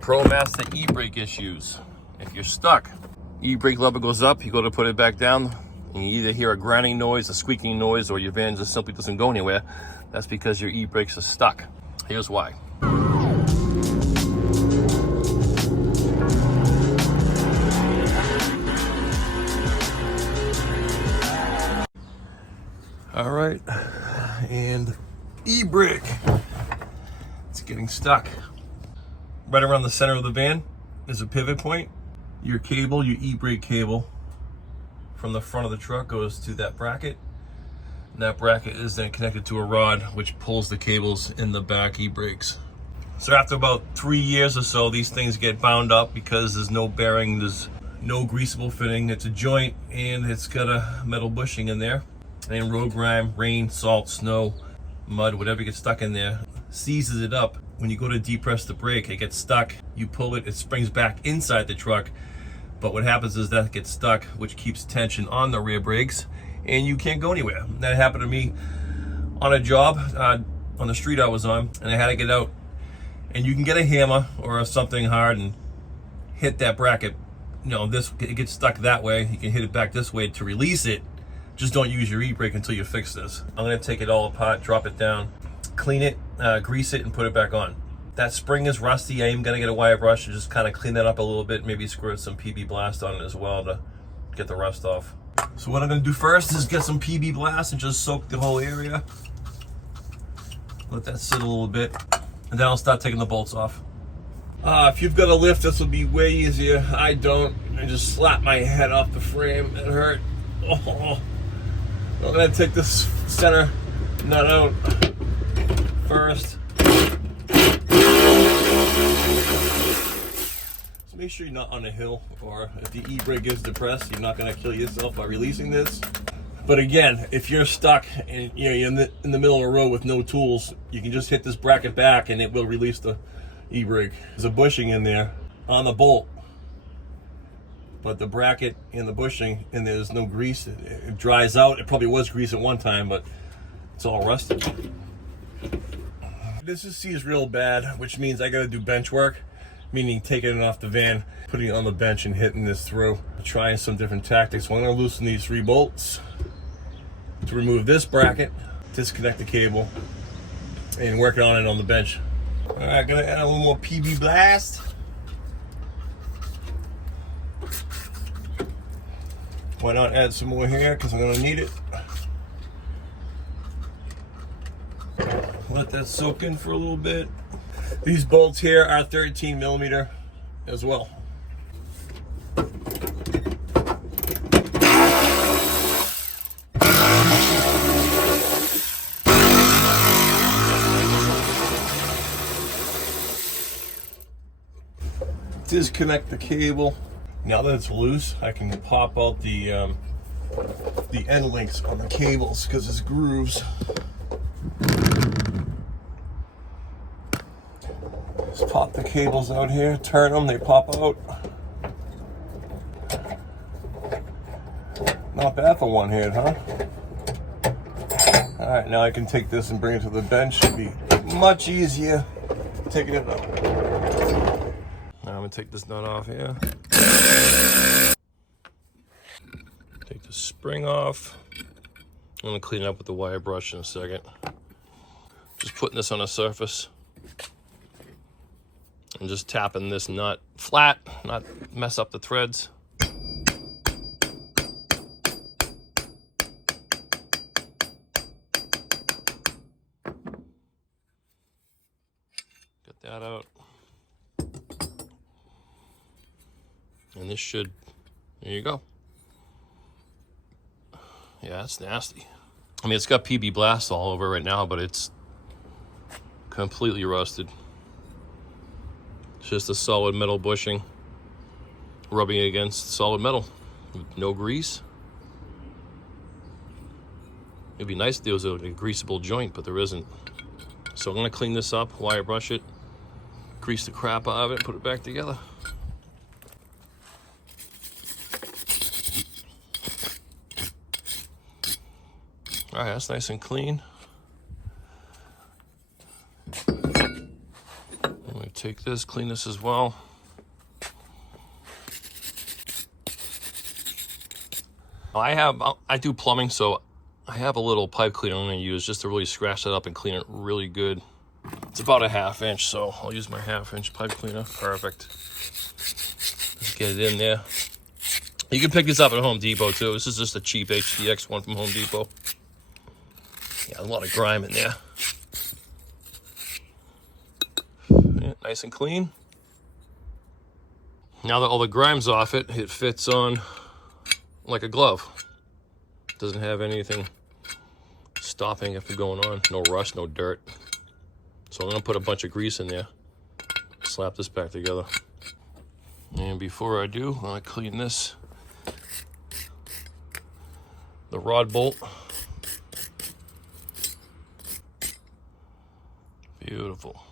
Promaster e-brake issues. If you're stuck, e-brake lever goes up, you go to put it back down, and you either hear a grinding noise, a squeaking noise, or your van just simply doesn't go anywhere. That's because your e-brakes are stuck. Here's why. All right, and e-brake, it's getting stuck. Right around the center of the van is a pivot point. Your cable, your e-brake cable from the front of the truck goes to that bracket. And that bracket is then connected to a rod which pulls the cables in the back e-brakes. So after about 3 years or so, these things get bound up because there's no bearing, there's no greasable fitting. It's a joint and it's got a metal bushing in there. And road grime, rain, salt, snow, mud, whatever gets stuck in there, seizes it up. When you go to depress the brake, it gets stuck. You pull it, it springs back inside the truck. But what happens is that gets stuck, which keeps tension on the rear brakes, and you can't go anywhere. That happened to me on a job on the street I was on, and I had to get out. And you can get a hammer or something hard and hit that bracket. You know, it gets stuck that way. You can hit it back this way to release it. Just don't use your e-brake until you fix this. I'm gonna take it all apart, drop it down, clean it, grease it, and put it back on. That spring is rusty. I am gonna get a wire brush and just kind of clean that up a little bit, maybe squirt some PB Blast on it as well to get the rust off. So what I'm gonna do first is get some PB Blast and just soak the whole area. Let that sit a little bit, and then I'll start taking the bolts off. If you've got a lift, this will be way easier. I don't. I just slap my head off the frame. It hurt. Oh. I'm gonna take this center nut out first. So make sure you're not on a hill, or if the e-brake is depressed, you're not gonna kill yourself by releasing this. But again, if you're stuck and you're in the middle of a road with no tools, you can just hit this bracket back and it will release the e-brake. There's a bushing in there on the bolt, but the bracket and the bushing, and there's no grease. It dries out. It probably was grease at one time, but it's all rusted. This is real bad, which means I gotta do bench work, meaning taking it off the van, putting it on the bench and hitting this through. Trying some different tactics. So I'm gonna loosen these 3 bolts to remove this bracket, disconnect the cable, and work on it on the bench. All right, gonna add a little more PB Blast. Why not add some more here, because I'm gonna need it. Let that soak in for a little bit. These bolts here are 13 millimeter as well. Disconnect the cable. Now that it's loose, I can pop out the end links on the cables because it's grooves. Just pop the cables out here, turn them, they pop out. Not bad for one hand, huh? All right, now I can take this and bring it to the bench. It'll be much easier taking it out. Now I'm gonna take this nut off here. Take the spring off. I'm gonna clean it up with the wire brush in a second. Just putting this on a surface and just tapping this nut flat, not mess up the threads. Get that out. And this should, there you go. Yeah, that's nasty. I mean, it's got PB Blast all over right now, but it's completely rusted. It's just a solid metal bushing rubbing it against solid metal with no grease. It'd be nice if there was a greasable joint, but there isn't. So I'm gonna clean this up, wire brush it, grease the crap out of it, put it back together. All right, that's nice and clean. I'm gonna take this, clean this as well. I do plumbing, so I have a little pipe cleaner I'm going to use just to really scratch that up and clean it really good. It's about a 1/2 inch, so I'll use my 1/2 inch pipe cleaner. Perfect. Let's get it in there. You can pick this up at Home Depot too. This is just a cheap HDX one from Home Depot. Yeah, a lot of grime in there. Yeah, nice and clean. Now that all the grime's off it, it fits on like a glove. Doesn't have anything stopping it from going on. No rust, no dirt. So I'm gonna put a bunch of grease in there. Slap this back together. And before I do, I'm gonna clean this. The rod bolt. Beautiful.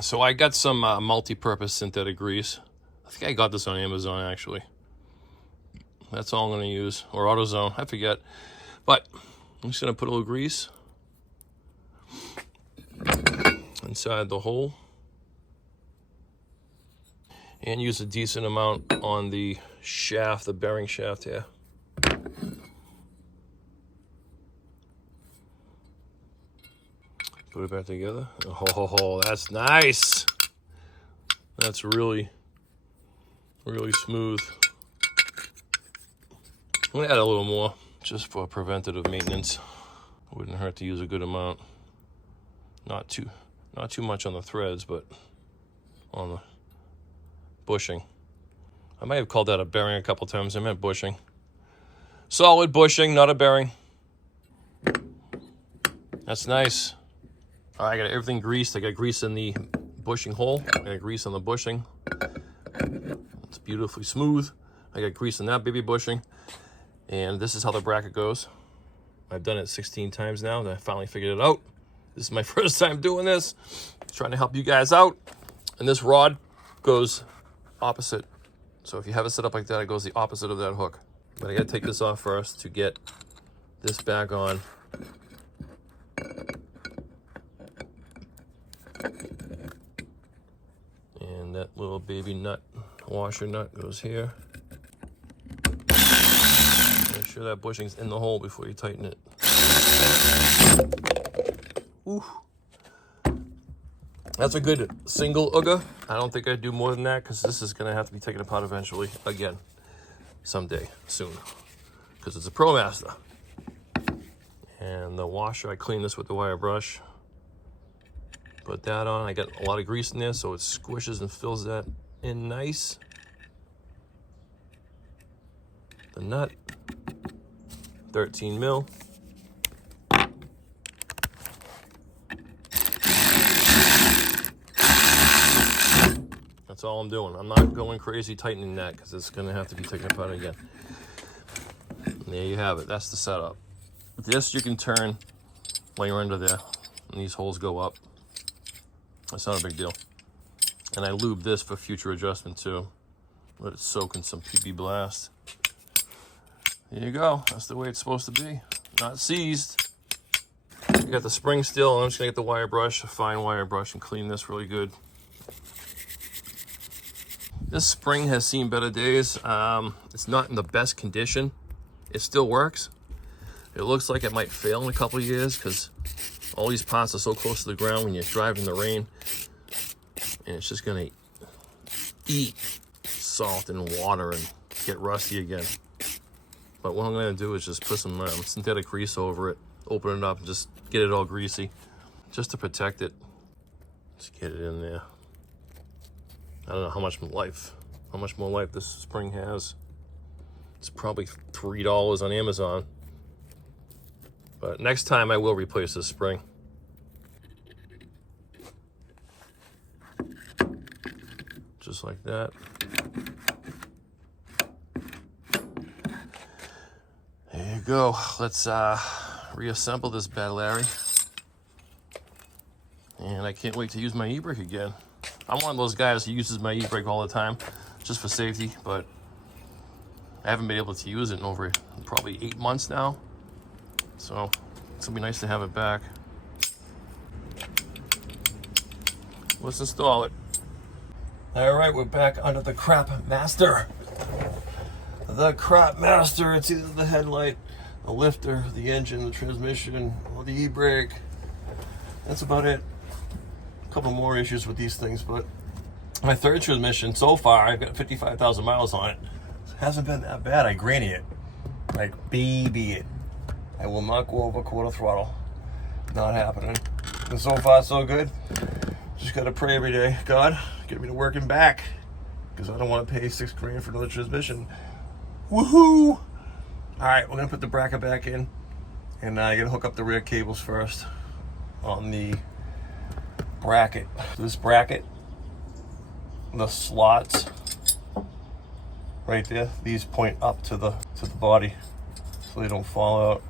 So I got some multi-purpose synthetic grease. I think I got this on Amazon actually. That's all I'm gonna use, or AutoZone, I forget. But I'm just gonna put a little grease inside the hole and use a decent amount on the shaft, the bearing shaft here. Put it back together. Oh, that's nice. That's really, really smooth. I'm gonna add a little more just for preventative maintenance. Wouldn't hurt to use a good amount. Not too much on the threads, but on the bushing. I might have called that a bearing a couple times. I meant bushing. Solid bushing, not a bearing. That's nice. All right, I got everything greased. I got grease in the bushing hole. I got grease on the bushing. It's beautifully smooth. I got grease in that baby bushing. And this is how the bracket goes. I've done it 16 times now, and I finally figured it out. This is my first time doing this. Trying to help you guys out. And this rod goes opposite. So if you have it set up like that, it goes the opposite of that hook. But I gotta take this off first to get this back on. And that little baby nut, washer nut, goes here. Make sure that bushing's in the hole before you tighten it. Ooh. That's a good single ooga. I don't think I'd do more than that because this is going to have to be taken apart eventually again, someday, soon, because it's a Promaster. And the washer, I clean this with the wire brush. Put that on. I got a lot of grease in there, so it squishes and fills that in nice. The nut, 13 mil. That's all I'm doing. I'm not going crazy tightening that because it's going to have to be taken apart again. And there you have it. That's the setup. This you can turn while you're under there, and these holes go up. That's not a big deal. And I lube this for future adjustment too. Let it soak in some PB Blast. There you go. That's the way it's supposed to be. Not seized. You got the spring still. I'm just gonna get the wire brush, a fine wire brush, and clean this really good. This spring has seen better days. It's not in the best condition. It still works. It looks like it might fail in a couple of years because all these parts are so close to the ground when you drive in the rain, and it's just gonna eat salt and water and get rusty again. But what I'm gonna do is just put some synthetic grease over it, open it up, and just get it all greasy, just to protect it. Just get it in there. I don't know how much more life this spring has. It's probably $3 on Amazon. But next time I will replace this spring. Just like that. There you go. Let's reassemble this bad Larry. And I can't wait to use my e-brake again. I'm one of those guys who uses my e-brake all the time, just for safety, but I haven't been able to use it in over probably 8 months now. So it's gonna be nice to have it back. Let's install it. All right, we're back under the crap master. The crap master, it's either the headlight, the lifter, the engine, the transmission, or the e-brake. That's about it. A couple more issues with these things, but my third transmission so far, I've got 55,000 miles on it. It hasn't been that bad. I granny it. Like, baby it. I will not go over quarter throttle. Not happening. And so far, so good. Just gotta pray every day. God, get me to working back. Because I don't want to pay $6 grand for another transmission. Woohoo! Alright, we're gonna put the bracket back in. And I gotta hook up the rear cables first on the bracket. This bracket, the slots right there, these point up to the body so they don't fall out.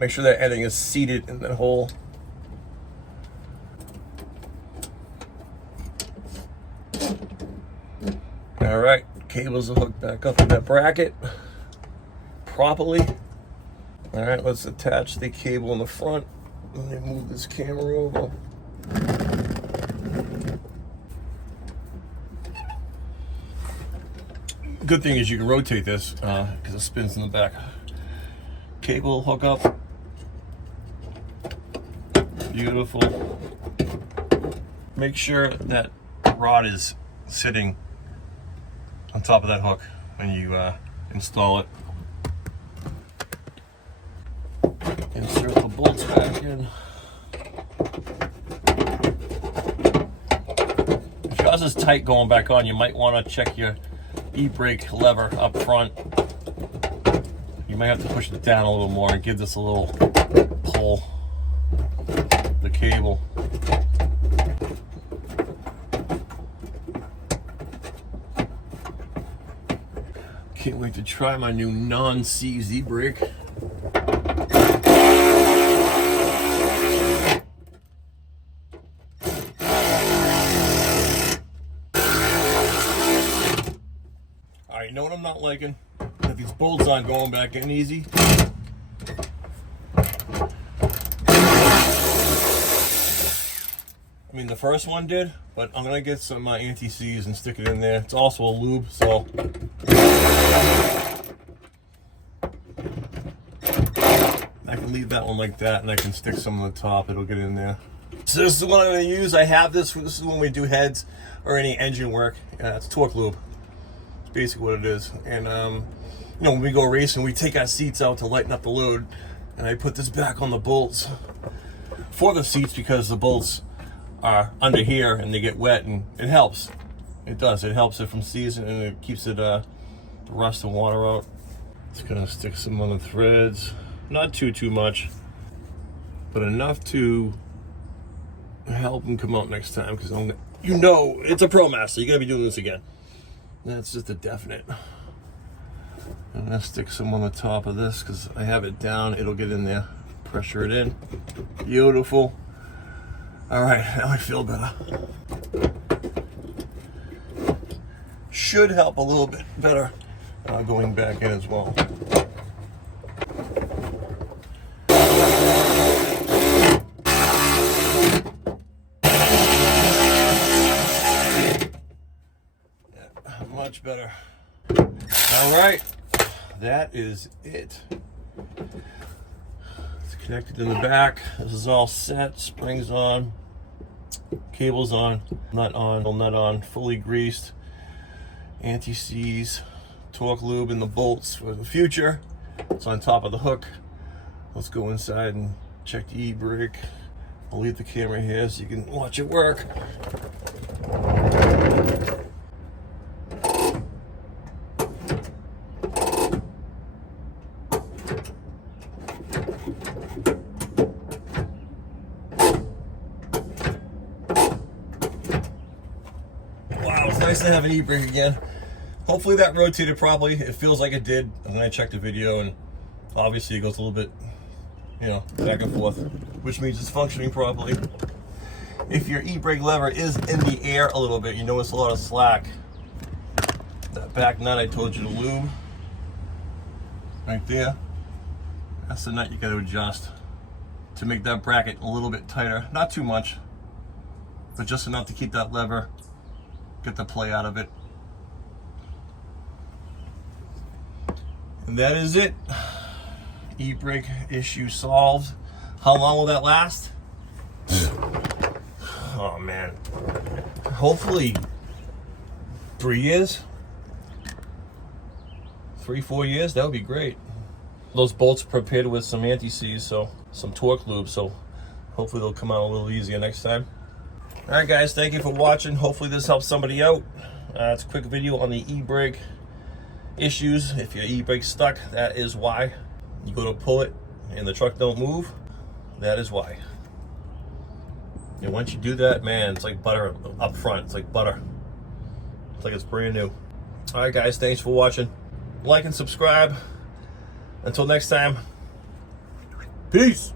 Make sure that everything is seated in that hole. All right, cables are hooked back up in that bracket properly. All right, let's attach the cable in the front. Let me move this camera over. Good thing is you can rotate this because it spins in the back. Cable hook up. Beautiful. Make sure that rod is sitting on top of that hook when you install it. Insert the bolts back in. If yours is tight going back on, you might want to check your e-brake lever up front. You might have to push it down a little more and give this a little pull. The cable. Can't wait to try my new non-seize e-brake. Alright, you know what I'm not liking? That these bolts aren't going back in easy. I mean, the first one did, but I'm gonna get some anti-seize and stick it in there. It's also a lube, so I can leave that one like that, and I can stick some on the top. It'll get in there. So this is what I'm gonna use. I have this. This is when we do heads or any engine work. It's torque lube. It's basically what it is. And you know, when we go racing, we take our seats out to lighten up the load, and I put this back on the bolts for the seats because the bolts are under here and they get wet, and it helps. It does. It helps it from seizing, and it keeps it the rust and water out. Just gonna stick some on the threads. Not too much, but enough to help them come out next time. Because you know, it's a ProMaster. You gotta be doing this again. That's just a definite. I'm gonna stick some on the top of this because I have it down. It'll get in there. Pressure it in. Beautiful. All right, now I feel better. Should help a little bit better going back in as well. Yeah, much better. All right, that is it. It's connected in the back. This is all set. Springs on. Cables on, nut on, fully greased, anti-seize, torque lube in the bolts for the future. It's on top of the hook. Let's go inside and check the e-brake. I'll leave the camera here so you can watch it work. Nice to have an e-brake again. Hopefully that rotated properly. It feels like it did. And then I checked the video, and obviously it goes a little bit, you know, back and forth, which means it's functioning properly. If your e-brake lever is in the air a little bit, you notice a lot of slack. That back nut I told you to lube, right there. That's the nut you got to adjust to make that bracket a little bit tighter. Not too much, but just enough to keep that lever, get the play out of it. And that is it. E-brake issue solved. How long will that last? Oh man. Hopefully 3 years. 3-4 years, that would be great. Those bolts are prepared with some anti-seize, so some torque lube, so hopefully they'll come out a little easier next time. All right guys, thank you for watching. Hopefully this helps somebody out. It's a quick video on the e-brake issues. If your e-brake's stuck, that is why. You go to pull it and the truck don't move, that is why. And once you do that, man, it's like butter up front. It's like butter. It's like it's brand new. All right guys, thanks for watching. Like and subscribe. Until next time, peace.